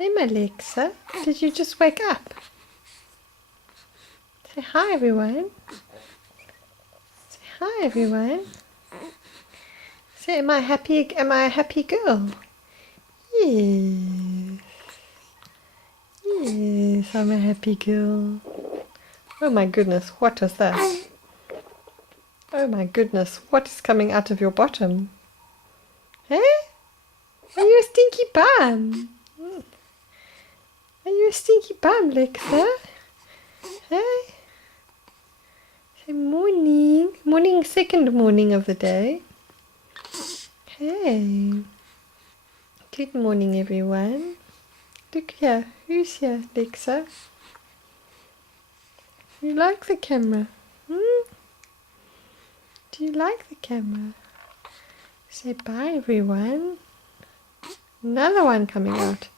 Hey, my Alexa, did you just wake up? Say hi, everyone. Say hi, everyone. Say, am I happy? Am I a happy girl? Yes. Yes, I'm a happy girl. Oh my goodness, what is that? Oh my goodness, what is coming out of your bottom? Hey? Are you a stinky bum? Are you a stinky bum, Lexa? Hey? Say morning. Morning, second morning of the day. Hey. Good morning, everyone. Look here. Who's here, Lexa? You like the camera? Hmm? Do you like the camera? Say bye, everyone. Another one coming out.